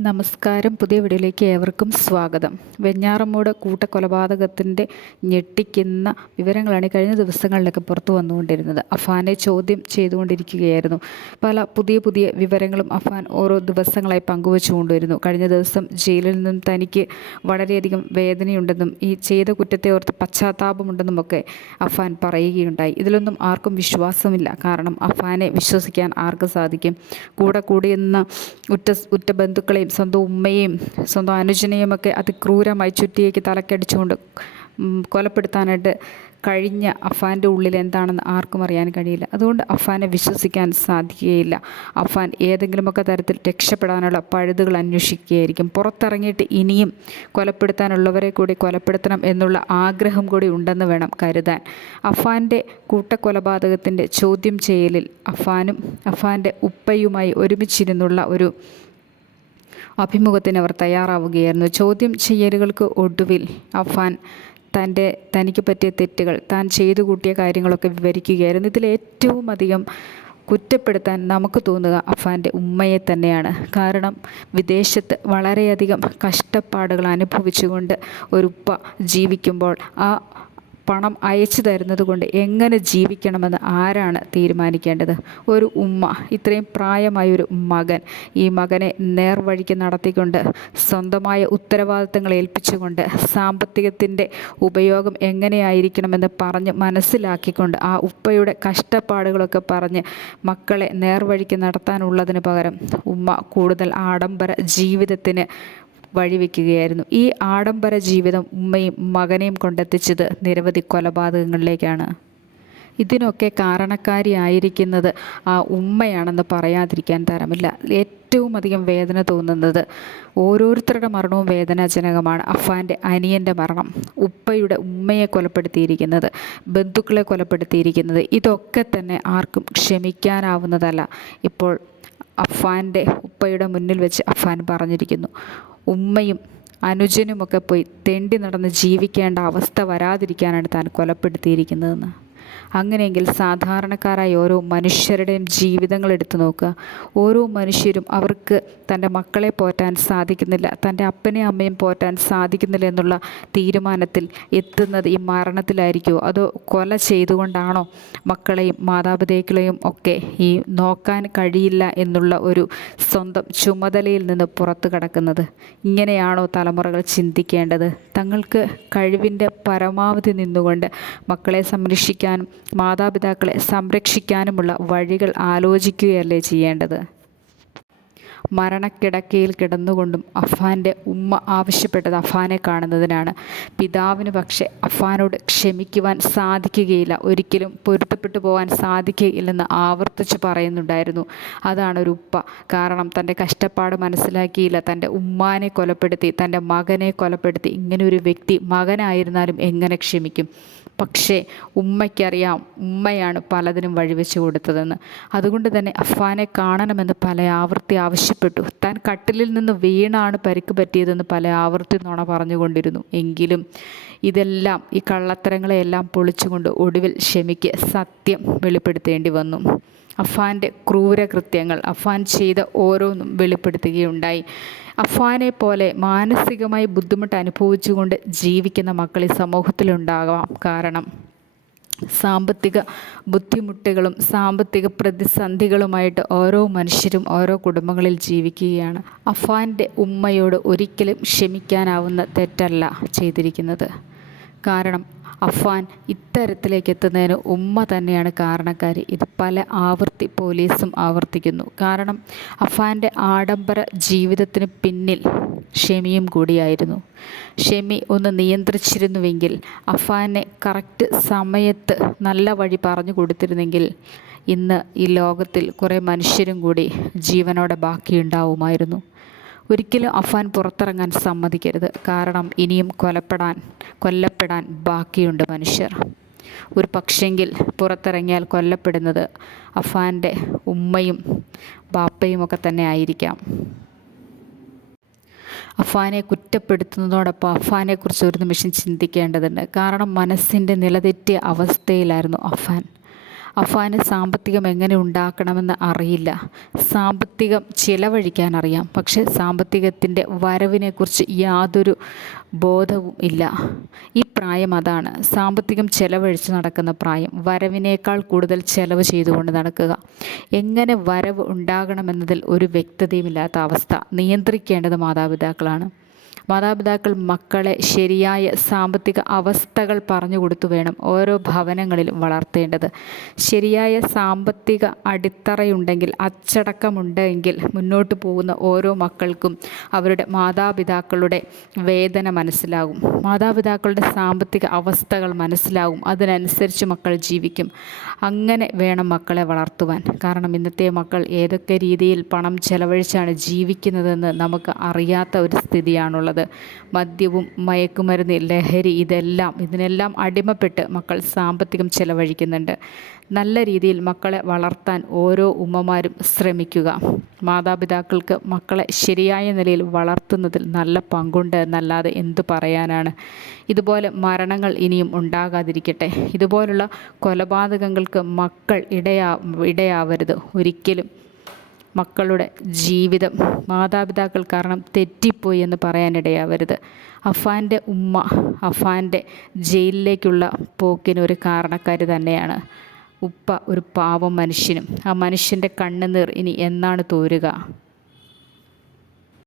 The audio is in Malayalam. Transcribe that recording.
നമസ്കാരം. പുതിയ വീഡിയോയിലേക്ക് ഏവർക്കും സ്വാഗതം. വെഞ്ഞാറമ്മൂട് കൂട്ടക്കൊലപാതകത്തിന്റെ ഞെട്ടിക്കുന്ന വിവരങ്ങളാണ് കഴിഞ്ഞ ദിവസങ്ങളിലൊക്കെ പുറത്തു വന്നുകൊണ്ടിരുന്നത്. അഫാനെ ചോദ്യം ചെയ്തുകൊണ്ടിരിക്കുകയായിരുന്നു. പല പുതിയ പുതിയ വിവരങ്ങളും അഫാൻ ഓരോ ദിവസങ്ങളായി പങ്കുവച്ചുകൊണ്ടിരുന്നു കഴിഞ്ഞ ദിവസം ജയിലിൽ നിന്നും തനിക്ക് വളരെയധികം വേദനയുണ്ടെന്നും ഈ ചെയ്ത കുറ്റത്തെ ഓർത്ത് പശ്ചാത്താപമുണ്ടെന്നും ഒക്കെ അഫാൻ പറയുകയുണ്ടായി. ഇതിലൊന്നും ആർക്കും വിശ്വാസമില്ല. കാരണം അഫാനെ വിശ്വസിക്കാൻ ആർക്ക് സാധിക്കും? കൂടെ കൂടിയെന്ന ഉറ്റ ഉറ്റ ബന്ധുക്കളെയും സ്വന്തം ഉമ്മയെയും സ്വന്തം അനുജനെയും ഒക്കെ അതിക്രൂരമായി ചുറ്റിയേക്ക് തലക്കടിച്ചുകൊണ്ട് കൊലപ്പെടുത്താനായിട്ട് കഴിഞ്ഞ അഫാന്റെ ഉള്ളിൽ എന്താണെന്ന് ആർക്കും അറിയാൻ കഴിയില്ല. അതുകൊണ്ട് അഫാനെ വിശ്വസിക്കാൻ സാധിക്കുകയില്ല. അഫാൻ ഏതെങ്കിലുമൊക്കെ തരത്തിൽ രക്ഷപ്പെടാനുള്ള പഴുതുകൾ അന്വേഷിക്കുകയായിരിക്കും. പുറത്തിറങ്ങിയിട്ട് ഇനിയും കൊലപ്പെടുത്താനുള്ളവരെ കൂടി കൊലപ്പെടുത്തണം എന്നുള്ള ആഗ്രഹം കൂടി ഉണ്ടെന്ന് വേണം കരുതാൻ. അഫാന്റെ കൂട്ടക്കൊലപാതകത്തിന്റെ ചോദ്യം ചെയ്യലിൽ അഫാനും അഫാന്റെ ഉപ്പയുമായി ഒരുമിച്ചിരുന്നുള്ള ഒരു അഭിമുഖത്തിന് അവർ തയ്യാറാവുകയായിരുന്നു. ചോദ്യം ചെയ്യലുകൾക്ക് ഒടുവിൽ അഫാൻ തന്റെ തനിക്ക് പറ്റിയ തെറ്റുകൾ താൻ ചെയ്തു കൂട്ടിയ കാര്യങ്ങളൊക്കെ വിവരിക്കുകയായിരുന്നു. ഇതിൽ ഏറ്റവും അധികം കുറ്റപ്പെടുത്താൻ നമുക്ക് തോന്നുക അഫാന്റെ ഉമ്മയെ തന്നെയാണ്. കാരണം വിദേശത്ത് വളരെയധികം കഷ്ടപ്പാടുകൾ അനുഭവിച്ചുകൊണ്ട് ഒരു ഉപ്പ ജീവിക്കുമ്പോൾ ആ പണം അയച്ചു തരുന്നത് കൊണ്ട് എങ്ങനെ ജീവിക്കണമെന്ന് ആരാണ് തീരുമാനിക്കേണ്ടത്? ഒരു ഉമ്മ ഇത്രയും പ്രായമായ ഒരു മകൻ ഈ മകനെ നേർവഴിക്ക് നടത്തിക്കൊണ്ട് സ്വന്തമായ ഉത്തരവാദിത്തങ്ങൾ ഏൽപ്പിച്ചുകൊണ്ട് സാമ്പത്തികത്തിന്റെ ഉപയോഗം എങ്ങനെയായിരിക്കണമെന്ന് പറഞ്ഞ് മനസ്സിലാക്കിക്കൊണ്ട് ആ ഉപ്പയുടെ കഷ്ടപ്പാടുകളൊക്കെ പറഞ്ഞ് മക്കളെ നേർവഴിക്ക് നടത്താനുള്ളതിന് പകരം ഉമ്മ കൂടുതൽ ആഡംബര ജീവിതത്തിന് വഴിവെക്കുകയായിരുന്നു. ഈ ആഡംബര ജീവിതം ഉമ്മയും മകനെയും കൊണ്ടെത്തിച്ചത് നിരവധി കൊലപാതകങ്ങളിലേക്കാണ്. ഇതിനൊക്കെ കാരണക്കാരിയായിരിക്കുന്നത് ആ ഉമ്മയാണെന്ന് പറയാതിരിക്കാൻ തരമില്ല. ഏറ്റവും അധികം വേദന തോന്നുന്നത് ഓരോരുത്തരുടെ മരണവും വേദനാജനകമാണ്. അഫാന്റെ അനിയന്റെ മരണം ഉപ്പയുടെ ഉമ്മയെ കൊലപ്പെടുത്തിയിരിക്കുന്നത് ബന്ധുക്കളെ കൊലപ്പെടുത്തിയിരിക്കുന്നത് ഇതൊക്കെ തന്നെ ആർക്കും ക്ഷമിക്കാനാവുന്നതല്ല. ഇപ്പോൾ അഫാന്റെ ഉപ്പയുടെ മുന്നിൽ വെച്ച് അഫാൻ പറഞ്ഞിരിക്കുന്നു. ഉമ്മയും അനുജനുമൊക്കെ പോയി തെണ്ടി നടന്ന് ജീവിക്കേണ്ട അവസ്ഥ വരാതിരിക്കാനാണ് താൻ കൊലപ്പെടുത്തിയിരിക്കുന്നതെന്ന്. അങ്ങനെയെങ്കിൽ സാധാരണക്കാരായ ഓരോ മനുഷ്യരുടെയും ജീവിതങ്ങൾ എടുത്തു നോക്കുക. ഓരോ മനുഷ്യരും അവർക്ക് തന്റെ മക്കളെ പോറ്റാൻ സാധിക്കുന്നില്ല തന്റെ അപ്പനെയും അമ്മയും പോറ്റാൻ സാധിക്കുന്നില്ല എന്നുള്ള തീരുമാനത്തിൽ എത്തുന്നത് ഈ മരണത്തിലായിരിക്കുമോ? അതോ കൊല ചെയ്തുകൊണ്ടാണോ മക്കളെയും മാതാപിതാക്കളെയും ഒക്കെ ഈ നോക്കാൻ കഴിയില്ല എന്നുള്ള ഒരു സ്വന്തം ചുമതലയിൽ നിന്ന് പുറത്തു കടക്കുന്നത്? ഇങ്ങനെയാണോ തലമുറകൾ ചിന്തിക്കേണ്ടത്? തങ്ങൾക്ക് കഴിവിന്റെ പരമാവധി നിന്നുകൊണ്ട് മക്കളെ സംരക്ഷിക്കാനും മാതാപിതാക്കളെ സംരക്ഷിക്കാനുമുള്ള വഴികൾ ആലോചിക്കുകയല്ലേ ചെയ്യേണ്ടത്? മരണക്കിടക്കയിൽ കിടന്നുകൊണ്ടും അഫാന്റെ ഉമ്മ ആവശ്യപ്പെട്ടത് അഫാനെ കാണുന്നതിനാണ്. പിതാവിന് പക്ഷേ അഫാനോട് ക്ഷമിക്കുവാൻ സാധിക്കുകയില്ല. ഒരിക്കലും പൊരുത്തപ്പെട്ടു പോകാൻ സാധിക്കുകയില്ലെന്ന് ആവർത്തിച്ച് പറയുന്നുണ്ടായിരുന്നു. അതാണ് ഒരു ഉപ്പ. കാരണം തന്റെ കഷ്ടപ്പാട് മനസ്സിലാക്കിയില്ല. തന്റെ ഉമ്മാനെ കൊലപ്പെടുത്തി തന്റെ മകനെ കൊലപ്പെടുത്തി. ഇങ്ങനെ ഒരു വ്യക്തി മകനായിരുന്നാലും എങ്ങനെ ക്ഷമിക്കും? പക്ഷേ ഉമ്മയ്ക്കറിയാം ഉമ്മയാണ് പലതിനും വഴിവെച്ച് കൊടുത്തതെന്ന്. അതുകൊണ്ട് തന്നെ അഫ്വാനെ കാണണമെന്ന് പല ആവർത്തി ആവശ്യപ്പെട്ടു. താൻ കട്ടിലിൽ നിന്ന് വീണാണ് പരിക്ക് പറ്റിയതെന്ന് പല ആവർത്തി നുണ പറഞ്ഞുകൊണ്ടിരുന്നു. എങ്കിലും ഇതെല്ലാം ഈ കള്ളത്തരങ്ങളെയെല്ലാം പൊളിച്ചുകൊണ്ട് ഒടുവിൽ ഷെമിക്ക് സത്യം വെളിപ്പെടുത്തേണ്ടി വന്നു. അഫാന്റെ ക്രൂരകൃത്യങ്ങൾ അഫാൻ ചെയ്ത ഓരോന്നും വെളിപ്പെടുത്തുകയുണ്ടായി. അഫാനെ പോലെ മാനസികമായി ബുദ്ധിമുട്ട് അനുഭവിച്ചുകൊണ്ട് ജീവിക്കുന്ന മക്കൾ ഈ സമൂഹത്തിലുണ്ടാകാം കാരണം സാമ്പത്തിക ബുദ്ധിമുട്ടുകളും സാമ്പത്തിക പ്രതിസന്ധികളുമായിട്ട് ഓരോ മനുഷ്യരും ഓരോ കുടുംബങ്ങളിൽ ജീവിക്കുകയാണ്. അഫാന്റെ ഉമ്മയോട് ഒരിക്കലും ക്ഷമിക്കാനാവുന്ന തെറ്റല്ല ചെയ്തിരിക്കുന്നത്. കാരണം അഫാൻ ഇത്തരത്തിലേക്ക് എത്തുന്നതിന് ഉമ്മ തന്നെയാണ് കാരണക്കാരി. ഇത് പല ആവർത്തി പോലീസും ആവർത്തിക്കുന്നു. കാരണം അഫാന്റെ ആഡംബര ജീവിതത്തിന് പിന്നിൽ ഷെമിയും കൂടിയായിരുന്നു. ഷെമി ഒന്ന് നിയന്ത്രിച്ചിരുന്നുവെങ്കിൽ അഫാനെ കറക്റ്റ് സമയത്ത് നല്ല വഴി പറഞ്ഞു കൊടുത്തിരുന്നെങ്കിൽ ഇന്ന് ഈ ലോകത്തിൽ കുറേ മനുഷ്യരും കൂടി ജീവനോടെ ബാക്കിയുണ്ടാവുമായിരുന്നു. ഒരിക്കലും അഫാൻ പുറത്തിറങ്ങാൻ സമ്മതിക്കരുത്. കാരണം ഇനിയും കൊലപ്പെടാൻ കൊല്ലപ്പെടാൻ ബാക്കിയുണ്ട് മനുഷ്യർ. ഒരു പക്ഷെങ്കിൽ പുറത്തിറങ്ങിയാൽ കൊല്ലപ്പെടുന്നത് അഫാന്റെ ഉമ്മയും ബാപ്പയും ഒക്കെ തന്നെ ആയിരിക്കാം. അഫാനെ കുറ്റപ്പെടുത്തുന്നതോടൊപ്പം അഫാനെക്കുറിച്ച് ഒരു നിമിഷം ചിന്തിക്കേണ്ടതുണ്ട്. കാരണം മനസ്സിന്റെ നിലതെറ്റിയ അവസ്ഥയിലായിരുന്നു അഫാൻ അഫാന് സാമ്പത്തികം എങ്ങനെ ഉണ്ടാക്കണമെന്ന് അറിയില്ല. സാമ്പത്തികം ചിലവഴിക്കാൻ അറിയാം. പക്ഷെ സാമ്പത്തികത്തിന്റെ വരവിനെക്കുറിച്ച് യാതൊരു ബോധവും ഇല്ല. ഈ പ്രായം അതാണ്. സാമ്പത്തികം ചിലവഴിച്ച് നടക്കുന്ന പ്രായം. വരവിനേക്കാൾ കൂടുതൽ ചിലവ് ചെയ്തുകൊണ്ട് നടക്കുക. എങ്ങനെ വരവ് ഉണ്ടാകണമെന്നതിൽ ഒരു വ്യക്തതയുമില്ലാത്ത അവസ്ഥ. നിയന്ത്രിക്കേണ്ടത് മാതാപിതാക്കളാണ്. മാതാപിതാക്കൾ മക്കളെ ശരിയായ സാമ്പത്തിക അവസ്ഥകൾ പറഞ്ഞു കൊടുത്തു വേണം ഓരോ ഭവനങ്ങളിലും വളർത്തേണ്ടത്. ശരിയായ സാമ്പത്തിക അടിത്തറയുണ്ടെങ്കിൽ അച്ചടക്കമുണ്ടെങ്കിൽ മുന്നോട്ട് പോകുന്ന ഓരോ മക്കൾക്കും അവരുടെ മാതാപിതാക്കളുടെ വേദന മനസ്സിലാകും. മാതാപിതാക്കളുടെ സാമ്പത്തിക അവസ്ഥകൾ മനസ്സിലാകും. അതിനനുസരിച്ച് മക്കൾ ജീവിക്കും. അങ്ങനെ വേണം മക്കളെ വളർത്തുവാൻ. കാരണം ഇന്നത്തെ മക്കൾ ഏതൊക്കെ രീതിയിൽ പണം ചെലവഴിച്ചാണ് ജീവിക്കുന്നതെന്ന് നമുക്ക് അറിയാത്ത ഒരു സ്ഥിതിയാണുള്ളത്. മദ്യവും മയക്കുമരുന്ന് ലഹരി ഇതെല്ലാം ഇതിനെല്ലാം അടിമപ്പെട്ട് മക്കൾ സാമ്പത്തികം ചെലവഴിക്കുന്നുണ്ട്. നല്ല രീതിയിൽ മക്കളെ വളർത്താൻ ഓരോ ഉമ്മമാരും ശ്രമിക്കുക. മാതാപിതാക്കൾക്ക് മക്കളെ ശരിയായ നിലയിൽ വളർത്തുന്നതിൽ നല്ല പങ്കുണ്ട് എന്നല്ലാതെ എന്തു പറയാനാണ്? ഇതുപോലെ മരണങ്ങൾ ഇനിയും ഉണ്ടാകാതിരിക്കട്ടെ. ഇതുപോലുള്ള കൊലപാതകങ്ങൾക്ക് മക്കൾ ഇടയാ ഇടയാവരുത്. ഒരിക്കലും മക്കളുടെ ജീവിതം. മാതാപിതാക്കൾ കാരണം തെറ്റിപ്പോയി എന്ന് പറയാനിടയാവരുത്. അഫാന്റെ ഉമ്മ അഫാന്റെ ജയിലിലേക്കുള്ള പോക്കിന് ഒരു കാരണക്കാരി തന്നെയാണ്. ഉപ്പ ഒരു പാവം മനുഷ്യനും. ആ മനുഷ്യന്റെ കണ്ണുനീർ ഇനി എന്നാണ് തോരുക?